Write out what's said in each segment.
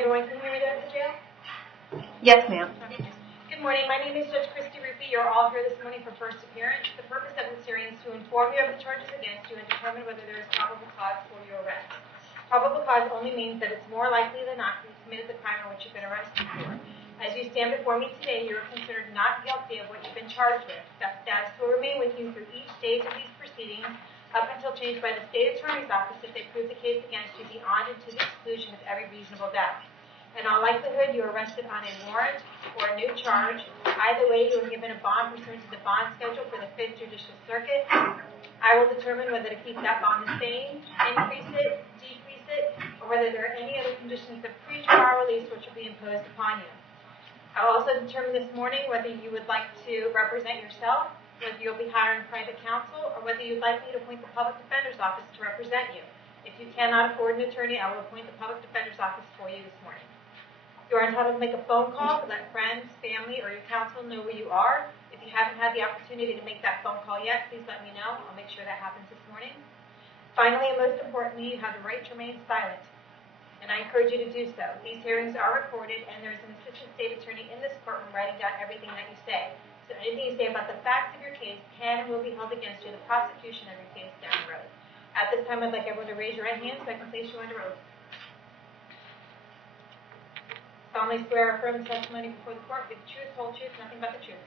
everyone, can you hear me there at the jail? Yes, ma'am. Good morning. My name is Judge Ruppe. You're all here this morning for first appearance. The purpose of this hearing is to inform you of the charges against you and determine whether there is probable cause for your arrest. Probable cause only means that it's more likely than not that you committed the crime on which you've been arrested for. As you stand before me today, you are considered not guilty of what you've been charged with. That status will remain with you through each stage of these proceedings up until changed by the state attorney's office if they prove the case against you beyond and to the exclusion of every reasonable doubt. In all likelihood, you are arrested on a warrant or a new charge. Either way, you are given a bond pursuant to the bond schedule for the 5th Judicial Circuit. I will determine whether to keep that bond the same, increase it, decrease it, or whether there are any other conditions of pre-trial release which will be imposed upon you. I will also determine this morning whether you would like to represent yourself, whether you'll be hiring private counsel, or whether you'd like me to appoint the Public Defender's Office to represent you. If you cannot afford an attorney, I will appoint the Public Defender's Office for you this morning. You are entitled to make a phone call to let friends, family, or your counsel know where you are. If you haven't had the opportunity to make that phone call yet, please let me know. I'll make sure that happens this morning. Finally, and most importantly, you have the right to remain silent, and I encourage you to do so. These hearings are recorded, and there's an assistant state attorney in this courtroom writing down everything that you say. So anything you say about the facts of your case can and will be held against you in the prosecution of your case down the road. At this time, I'd like everyone to raise your right hand so I can place you under oath. Solemnly swear or affirm the testimony before the court with the truth, whole truth, nothing but the truth.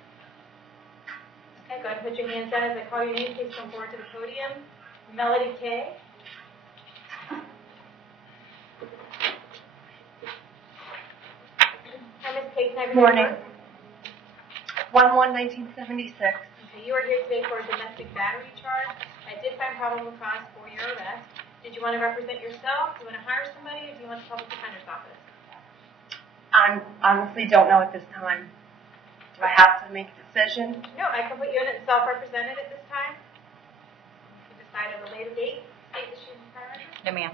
Okay, go ahead and put your hands down as I call your name. Please come forward to the podium. Melody Kay. Hi, Ms. Kay, can I have your Morning. 1/1/1976. Okay, you are here today for a domestic battery charge. I did find probable cause for your arrest. Did you want to represent yourself? Do you want to hire somebody, or do you want the public defender's office? I honestly don't know at this time. Do I have to make a decision? No, I can put you in as self-represented at this time. You can decide at a later date. State issues and priority. No, ma'am.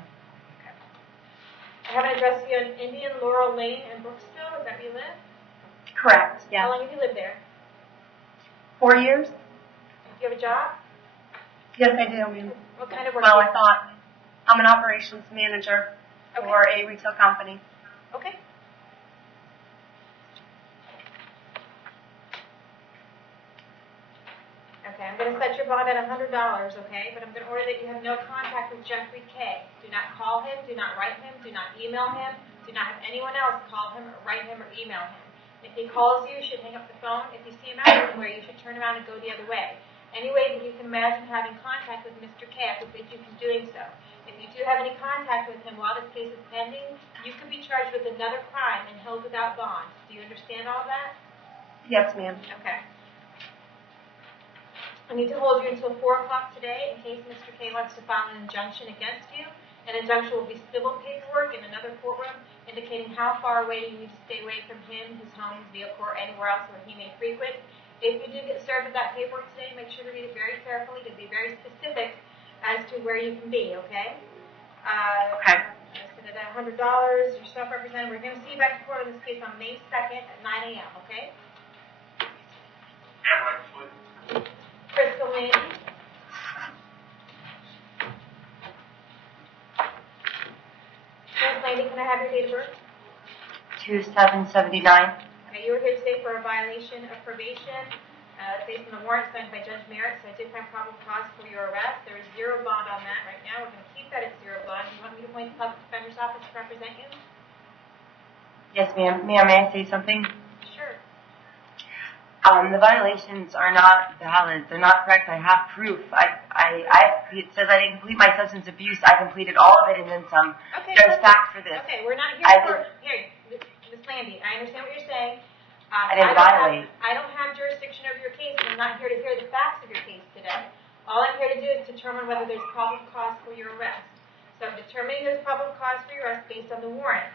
Okay. I have an address for you on Indian Laurel Lane in Brooksville. Is that where you live? Correct, yeah. How long have you lived there? 4 years? Do you have a job? Yes, I do, ma'am. What kind of work? Well, I thought I'm an operations manager for a retail company. Okay. Okay, I'm going to set your bond at $100, okay? But I'm going to order that you have no contact with Jeffrey K. Do not call him, do not write him, do not email him, do not have anyone else call him or write him or email him. If he calls you, you should hang up the phone. If you see him out anywhere, you should turn around and go the other way. Any way that you can imagine having contact with Mr. K, I forbid you from doing so. If you do have any contact with him while this case is pending, you could be charged with another crime and held without bond. Do you understand all that? Yes, ma'am. Okay. I need to hold you until 4 o'clock today in case Mr. K wants to file an injunction against you. An injunction will be civil paperwork in another courtroom indicating how far away you need to stay away from him, his home, his vehicle, or anywhere else where he may frequent. If you do get served with that paperwork today, make sure to read it very carefully to be very specific as to where you can be, okay? Okay. I said at $100, you're self-represented. We're going to see you back in court on this case on May 2nd at 9 a.m., okay? Crystal Lane. Miss Lady, can I have your date of birth? 2779. Okay, you were here today for a violation of probation based on the warrant signed by Judge Merritt, so I did find probable cause for your arrest. There is zero bond on that right now. We're going to keep that at zero bond. Do you want me to appoint the Public Defender's Office to represent you? Yes, ma'am. Ma'am, may I say something? Sure. The violations are not valid. They're not correct. I have proof. It says I didn't complete my substance abuse. I completed all of it and then some. Okay, There's facts for this. Okay, we're not here Here, Ms. Landy, I understand what you're saying. I didn't violate. I don't have jurisdiction over your case, and I'm not here to hear the facts of your case today. All I'm here to do is determine whether there's probable cause for your arrest. So I'm determining there's probable cause for your arrest based on the warrant.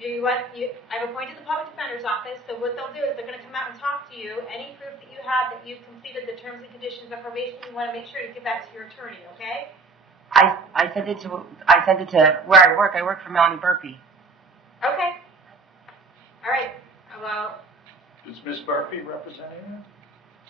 I've appointed the Public Defender's Office, so what they'll do is they're going to come out and talk to you. Any proof that you have that you've completed the terms and conditions of probation, you want to make sure to give that to your attorney, okay? I sent it to where I work. I work for Melanie Burpee. Okay. All right. Well. Is Ms. Burpee representing her?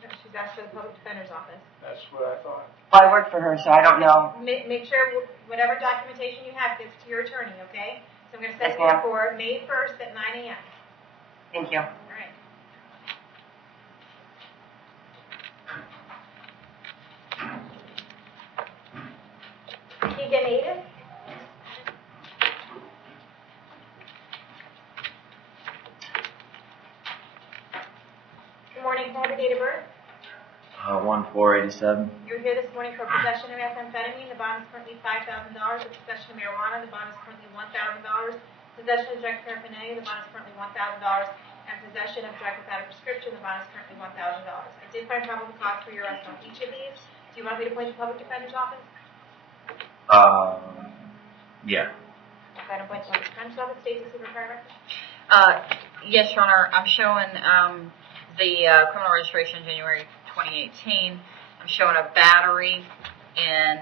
No, she's asked for the Public Defender's Office. That's what I thought. Well, I work for her, so I don't know. Make sure whatever documentation you have gets to your attorney, okay? So I'm going to Yes, set you ma'am. for May 1st at 9 a.m. Thank you. All right. Keegan Aiden? Good morning. Can I have your date of birth? 1/4/87. You're here this morning for possession of methamphetamine. The bond is currently $5,000. For possession of marijuana, the bond is currently $1,000. Possession of drug paraphernalia, the bond is currently $1,000. And possession of drug without a prescription, the bond is currently $1,000. I did find probable cause for your arrest on each of these. Do you want me to appoint the public defender's office? Yeah. Okay, I'm appointing the public defender's office. Stacy, Supervisor. Yes, Your Honor. I'm showing the criminal registration January 2018. I'm showing a battery in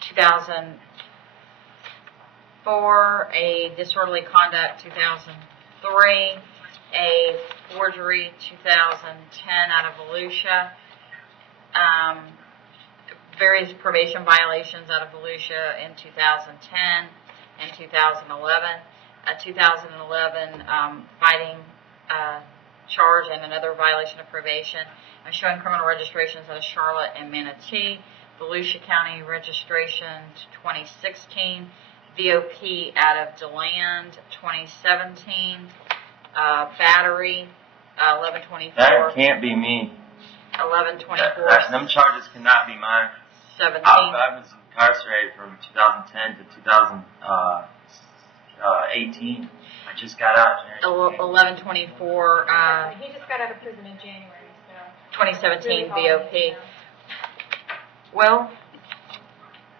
2004, a disorderly conduct 2003, a forgery 2010 out of Volusia, various probation violations out of Volusia in 2010 and 2011. A 2011 fighting charge and another violation of probation. I'm showing criminal registrations out of Charlotte and Manatee, Volusia County registration 2016, VOP out of DeLand 2017, battery 1124. That can't be me. 1124. Them charges cannot be mine. 17. I was incarcerated from 2010 to 2018. I just got out. 1124. He just got out of prison in January, so. 2017 Really all VOP. you need to know. Well,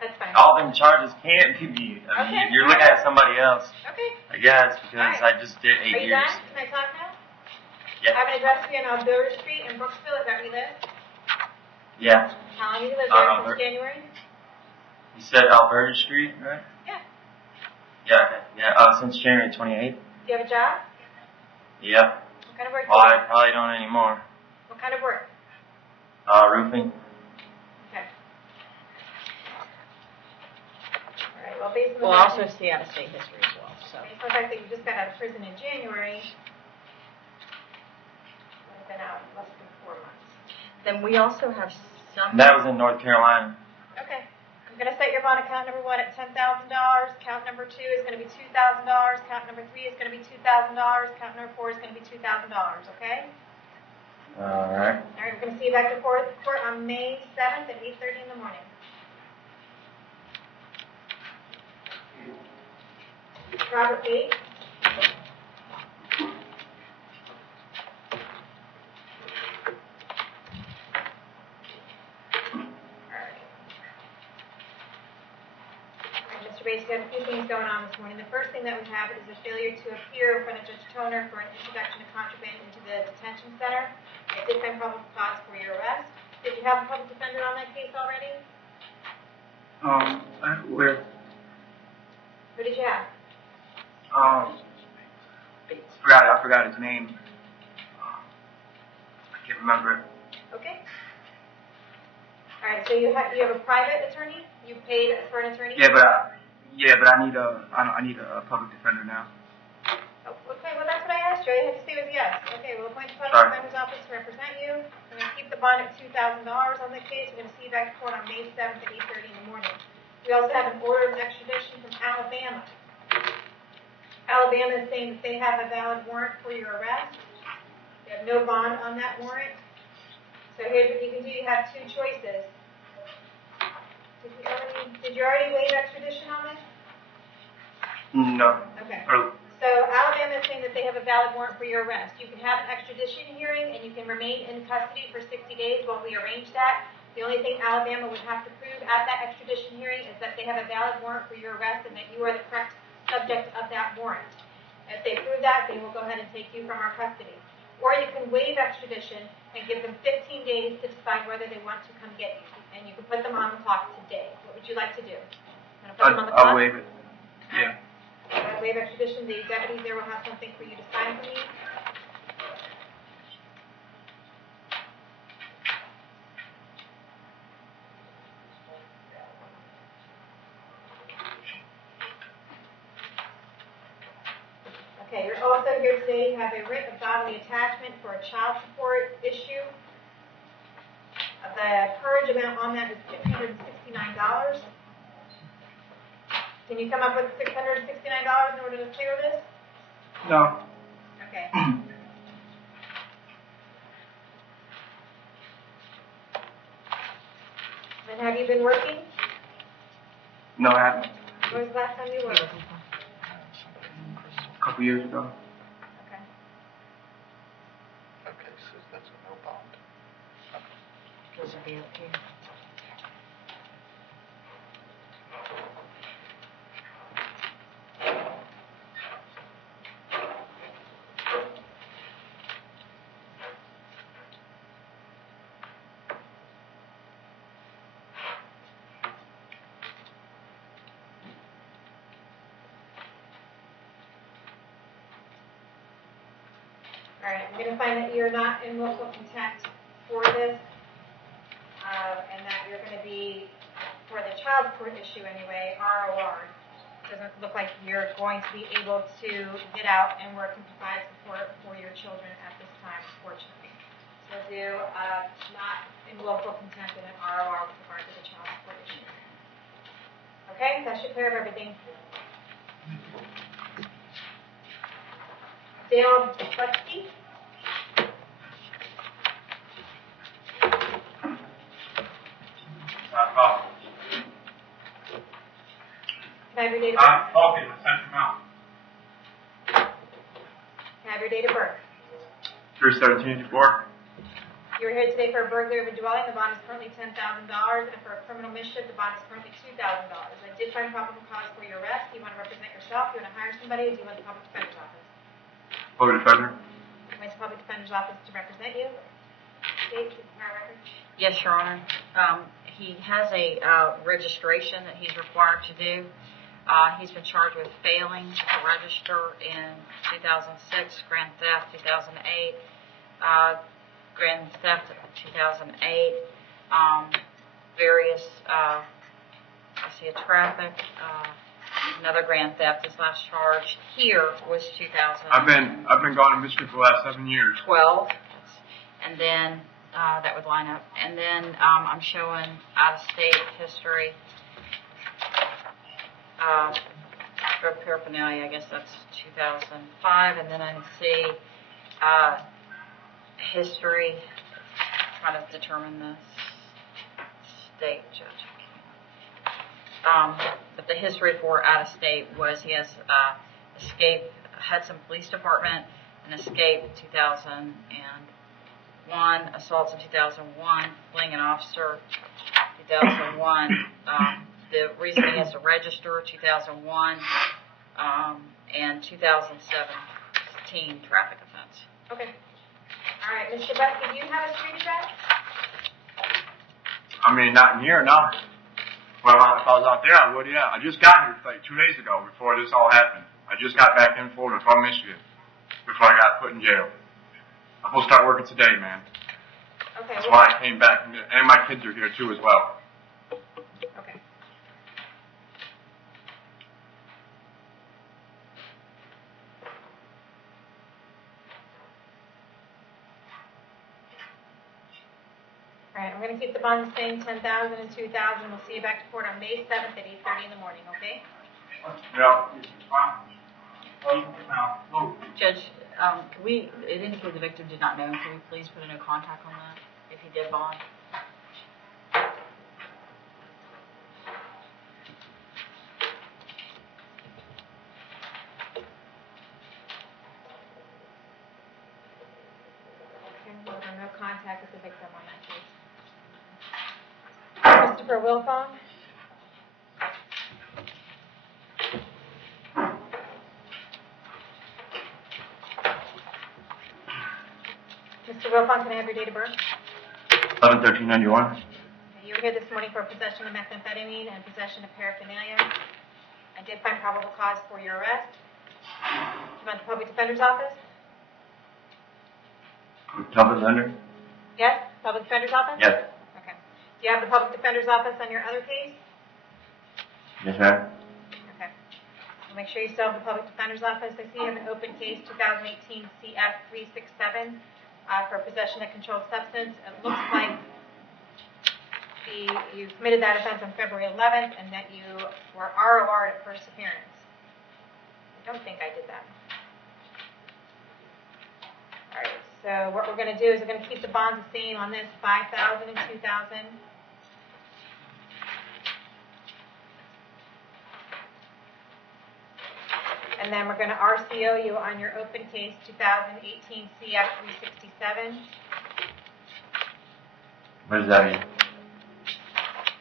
That's fine. All them charges can't be me. I mean, Okay. you're looking at somebody else. Okay. I guess because Alright. I just did 8 Are you years. done? Can I talk now? I Yeah. have an address for you on Alberta Street in Brooksville. Is that where you live? Yeah. How long have you lived there since Albert. January? You said Alberta Street, right? Yeah. Yeah. Okay. Yeah. Since January 28th. Do you have a job? Yeah. What kind of work do Well, you I do? probably don't anymore. What kind of work? Roofing. Okay. All right. Well, based on the we'll fact also that- see out of state history as well. So. based on the fact that you just got out of prison in January, you've been out less than 4 months. Then we also have some. That was in North Carolina. Okay. I'm going to set your bond account number 1 at $10,000. Count number 2 is going to be $2,000. Count number 3 is going to be $2,000. Count number 4 is going to be $2,000. Okay? All right. All right. We're going to see you back to court on May 7th at 8:30 in the morning. Robert Bates. Mr. Bates, we have a few things going on this morning. The first thing that we have is a failure to appear in front of Judge Toner for an introduction of contraband into the detention center. I did find probable cause for your arrest. Did you have a public defender on that case already? Where? Who did you have? I forgot his name. I can't remember it. Okay. All right. So you have a private attorney. You paid for an attorney. Yeah, but I need a public defender now. Oh, okay. Well, that's what I asked you. All you had to say was yes. Okay. We'll appoint the public Sorry. defender's office to represent you. We're going to keep the bond at $2,000 on the case. We're going to see you back to court on May 7th at 8:30 in the morning. We also have an order of extradition from Alabama. Alabama is saying that they have a valid warrant for your arrest. They have no bond on that warrant. So here's what you can do. You have two choices. Did you already waive extradition on this? No. Okay. Or, So Alabama is saying that they have a valid warrant for your arrest. You can have an extradition hearing and you can remain in custody for 60 days while we arrange that. The only thing Alabama would have to prove at that extradition hearing is that they have a valid warrant for your arrest and that you are the correct subject of that warrant. If they prove that, they will go ahead and take you from our custody. Or you can waive extradition and give them 15 days to decide whether they want to come get you. And you can put them on the clock today. What would you like to do? Want to put them on the clock? I'll waive it. Yeah. Waive extradition. The deputies there will have something for you to sign for me. Okay, you're also here today to have a writ of bodily attachment for a child support issue. The purge amount on that is $669. Can you come up with $669 in order to clear this? No. Okay. And have you been working? No, I haven't. When was the last time you worked? A couple years ago. Okay. Okay, so that's a no bond. Those will be up here. All right, I'm going to find that you're not in willful contempt for this, and that you're going to be, for the child support issue anyway, ROR. Doesn't look like you're going to be able to get out and work and provide support for your children at this time, unfortunately. So do not in willful contempt and an ROR with regard to the child support issue. Okay, that should clear up everything. Dale Butsky. Can I have your date of birth? I'm talking with Central Mountain. Can I have your date of birth? 3/17/84. You are here today for a burglary of a dwelling. The bond is currently $10,000, and for a criminal mischief, the bond is currently $2,000. I did find probable cause for your arrest. Do you want to represent yourself? Do you want to hire somebody? Or do you want the public defender's office? Public defender. You want the public defender's office to represent you? State, record. Yes, Your Honor. He has a registration that he's required to do. He's been charged with failing to register in 2006, grand theft 2008, grand theft of 2008, various, I see a traffic, another grand theft. His last charge here was 2012. I've been gone in Michigan for the last 7 years. And then that would line up. And then I'm showing out-of-state history. Drug paraphernalia, I guess that's 2005. And then I see history, trying to determine the state judge. But the history for out-of-state was he has escaped Hudson Police Department, an escape 2001, assaults in 2001, fleeing an officer 2001. The reason he has to register 2001 and 2017 traffic offense. Okay. All right, Mr. Butsky, do you have a street address? I mean, not in here, no. Well, if I was out there, I would, yeah. I just got here like 2 days ago before this all happened. I just got back in Florida from Michigan before I got put in jail. I'm supposed to start working today, man. Okay. That's why I came back, and my kids are here too as well. Okay. All right, I'm going to keep the bond the same, 10,000 and 2,000. We'll see you back to court on May 7th at 8:30 in the morning, okay? Yeah. Judge, it indicated the victim did not know him. Can we please put a no contact on that if he did bond? Okay, well, no contact with the victim on that case. Christopher Wilfong. Mr. Wilfong, can I have your date of birth? 11/13/91. You were here this morning for possession of methamphetamine and possession of paraphernalia. I did find probable cause for your arrest. Do you want the public defender's office? Public defender? Yes? Public defender's office? Yes. Okay. Do you have the public defender's office on your other case? Yes, ma'am. Okay. Let me Make sure you still have the public defender's office. I see you have an open case 2018 CF 367 for possession of controlled substance. It looks like you committed that offense on February 11th and that you were ROR'd at first appearance. I don't think I did that. All right, so what we're going to do is we're going to keep the bonds the same on this, $5,000 and $2,000. And then we're going to RCO you on your open case 2018 CF 367. What does that mean?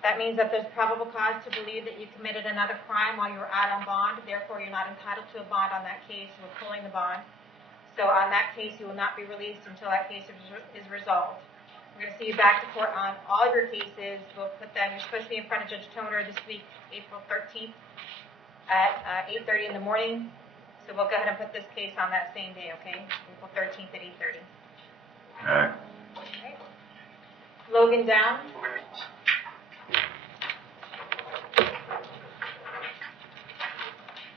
That means that there's probable cause to believe that you committed another crime while you were out on bond. Therefore, you're not entitled to a bond on that case. We're pulling the bond. So on that case, you will not be released until that case is resolved. We're going to see you back to court on all of your cases. We'll put them, you're supposed to be in front of Judge Toner this week, April 13th at 8:30 in the morning. So we'll go ahead and put this case on that same day, okay? April 13th at 8:30. All right. Okay. Logan Down.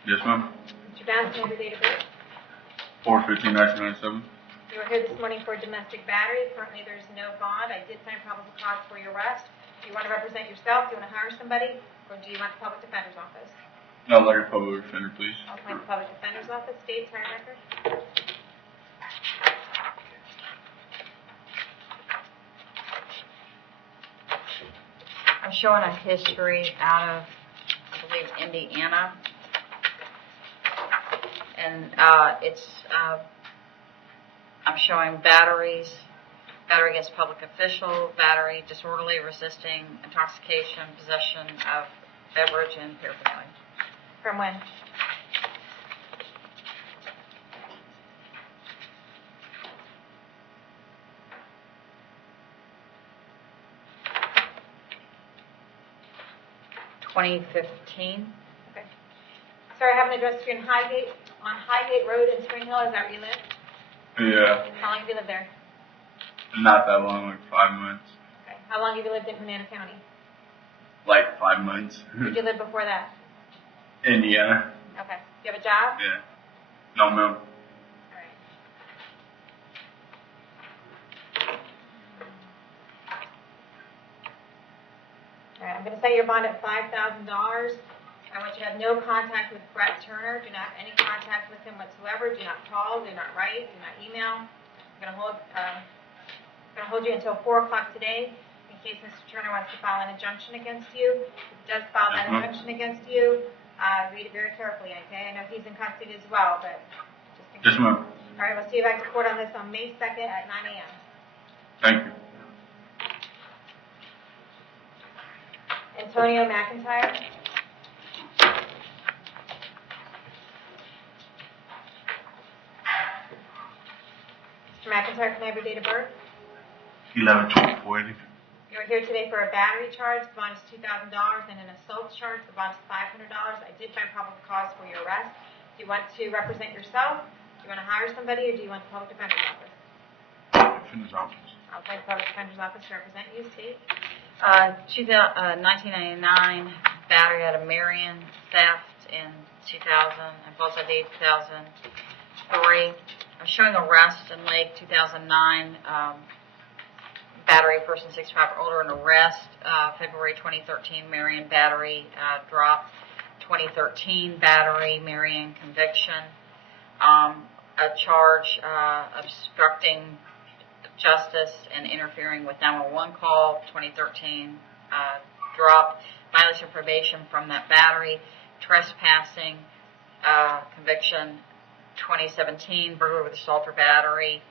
Yes, ma'am. Mr. Down, can I have your date of birth? 4/15/1997. You are here this morning for domestic battery. Currently, there's no bond. I did find probable cause for your arrest. Do you want to represent yourself? Do you want to hire somebody? Or do you want the public defender's office? I'd like a public defender, please. I'll appoint the public defender's office. State, time record. I'm showing a history out of, I believe, Indiana. And I'm showing battery against public official, battery, disorderly, resisting, intoxication, possession of beverage, and paraphernalia. From when? $2015. Okay. Sir, I have an address for you on Highgate Road in Spring Hill. Is that where you live? Yeah, How long have you lived there? not that long, like 5 months. Okay. How long have you lived in Hernando County? Like 5 months. Where did you live before that? Indiana. Okay. Do you have a job? Yeah. No, ma'am. All right. All right, I'm going to set your bond at $5,000. I want you to have no contact with Brett Turner. Do not have any contact with him whatsoever. Do not call. Do not write. Do not email. I'm going to hold you until 4 o'clock today in case Mr. Turner wants to file an injunction against you. If he does file that injunction against you, read it very carefully, okay? I know he's in custody as well, but just in case. Yes, ma'am. All right, we'll see you back to court on this on May 2nd at 9 a.m. Thank you. Antonio McIntyre. Mr. McIntyre, can I have your date of birth? 11/24/80. You're here today for a battery charge. The bond is $2,000, and an assault charge. The bond is $500. I did find probable cause for your arrest. Do you want to represent yourself? Do you want to hire somebody, or do you want the public defender's office? Defender's office. I'll find the public defender's office to represent you. State. 1999 battery out of Marion, theft in 2000, and false ID 2003. I'm showing arrest in Lake 2009. Battery, person 65 or older, and arrest. February 2013, Marion battery drop. 2013 battery, Marion conviction. A charge obstructing justice and interfering with 911 call. 2013 drop. Violation of probation from that battery. Trespassing conviction. 2017 burglary with assault or battery.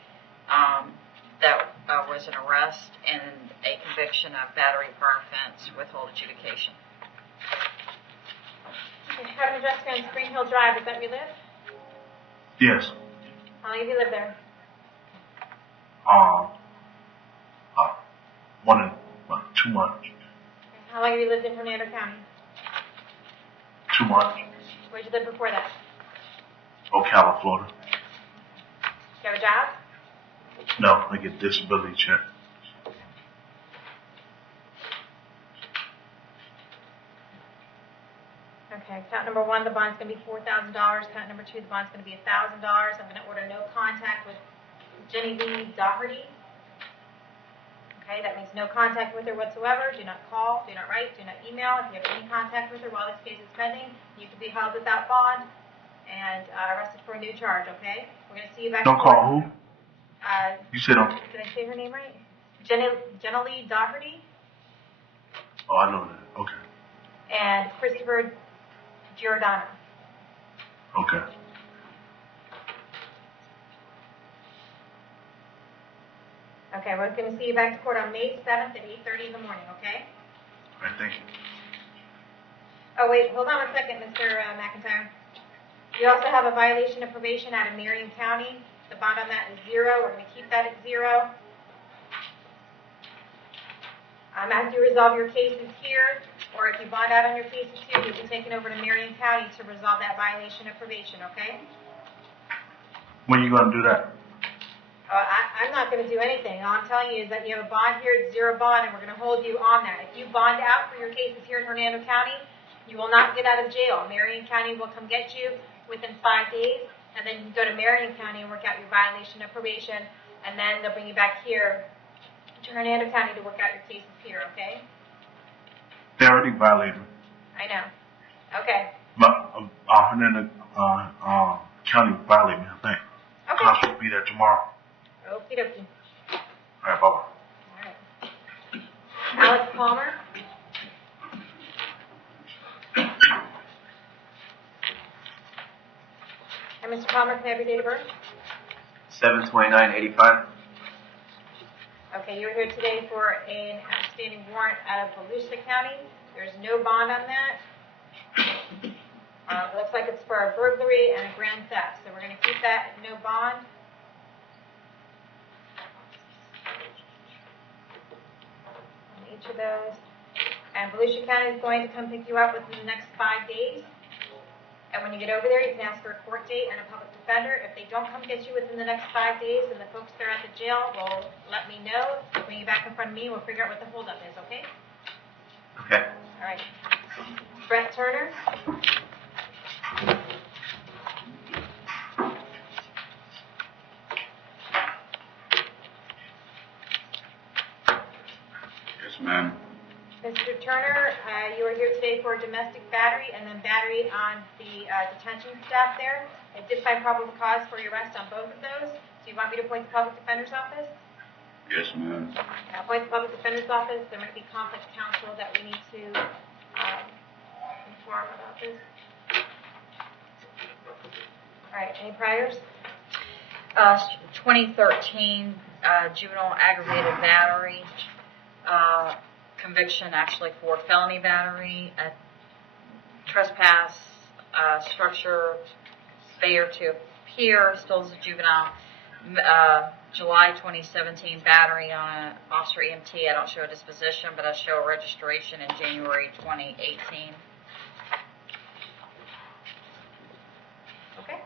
That was an arrest and a conviction of battery prior offense, withhold adjudication. You have an address here on Spring Hill Drive. Is that where you live? Yes. How long have you lived there? 2 months. How long have you lived in Hernando County? 2 months. Where'd you live before that? Ocala, Florida. Do you have a job? No, I get disability check. Okay. Okay, count number 1, the bond's going to be $4,000. Count number 2, the bond's going to be $1,000. I'm going to order no contact with Jenny Lee Doherty. Okay, that means no contact with her whatsoever. Do not call, do not write, do not email. If you have any contact with her while this case is pending, you can be held without bond and arrested for a new charge, okay? We're going to see you back. Don't call who? You said Did I say her name right? Jenny Lee Doherty Oh, I know that. Okay. and Christopher Giordano. Okay. Okay, we're going to see you back to court on May 7th at 8:30 in the morning, okay? All right, thank you. Oh, wait, hold on one second, Mr. McIntyre. You also have a violation of probation out of Marion County. The bond on that is 0. We're going to keep that at 0. After you resolve your cases here, or if you bond out on your cases here, you'll be taken over to Marion County to resolve that violation of probation, okay? When you gonna do that? I'm not going to do anything. All I'm telling you is that you have a bond here, it's 0 bond, and we're going to hold you on that. If you bond out for your cases here in Hernando County, you will not get out of jail. Marion County will come get you within 5 days, and then you can go to Marion County and work out your violation of probation, and then they'll bring you back here to Hernando County to work out your cases here, okay? They already violated. I know. Okay. But Hernando County violated me, I think. Okay. I should be there tomorrow. Okie dokie. All right, bye-bye. All right. Alex Palmer. And Mr. Palmer, can I have your date of birth? 7/29/85. Okay, you're here today for an outstanding warrant out of Volusia County. There's no bond on that. It looks like it's for a burglary and a grand theft, so we're going to keep that at no bond. On each of those. And Volusia County is going to come pick you up within the next 5 days. And when you get over there, you can ask for a court date and a public defender. If they don't come get you within the next 5 days and the folks there at the jail will let me know, bring you back in front of me, we'll figure out what the holdup is, okay? Okay. All right. Brett Turner. Yes, ma'am. Mr. Turner, you are here today for domestic battery and then battery on the detention staff there. I did find probable cause for your arrest on both of those. Do you want me to appoint the public defender's office? Yes, ma'am. Appoint the public defender's office. There might be conflict counsel that we need to inform about this. All right, any priors? 2013 juvenile aggravated battery. Conviction actually for felony battery, trespass, structure, failure to appear, still as a juvenile. July 2017 battery on an officer EMT. I don't show a disposition, but I show a registration in January 2018. Okay.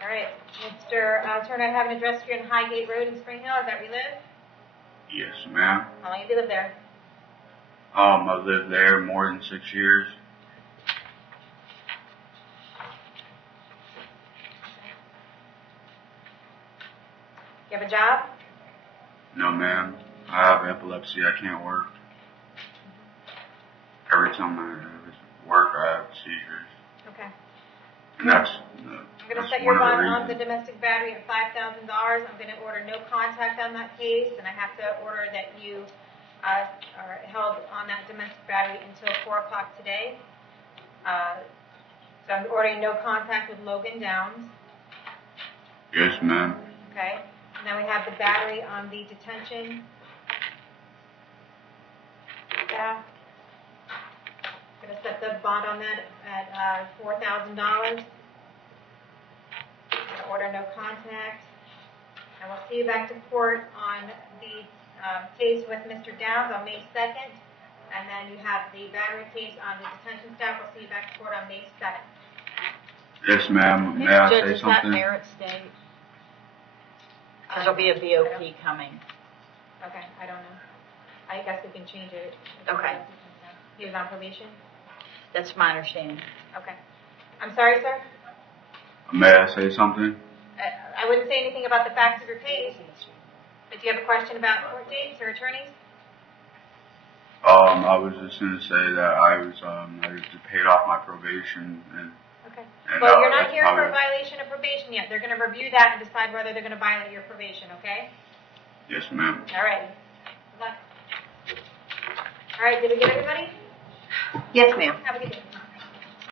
All right, Mr. Turner, I have an address here in Highgate Road in Spring Hill. Is that where you live? Yes, ma'am. How long have you lived there? I've lived there more than 6 years. You have a job? No, ma'am. I have epilepsy. I can't work. Every time I work, I have seizures. Okay. And that's I'm going to set your bond on the domestic battery at $5,000. I'm going to order no contact on that case, and I have to order that you are held on that domestic battery until 4 o'clock today. So I'm ordering no contact with Logan Downs. Yes, ma'am. Okay. And then we have the battery on the detention staff. I'm going to set the bond on that at $4,000. Order no contact. And we'll see you back to court on the case with Mr. Downs on May 2nd. And then you have the battery case on the detention staff. We'll see you back to court on May 7th. Yes, ma'am. May I Judge, say is that something? merit state? Because there'll be a BOP coming. Okay, I don't know. I guess we can change it. Okay. He was on probation? That's my understanding. Okay. I'm sorry, sir? May I say something? I wouldn't say anything about the facts of your case, but do you have a question about court dates or attorneys? I was just gonna say that I just paid off my probation and. Okay. And, Well, you're not that's here for a probably- violation of probation yet. They're going to review that and decide whether they're going to violate your probation, okay? Yes, ma'am. All right. Good luck. All right, did we get everybody? Yes, ma'am. Have a good day.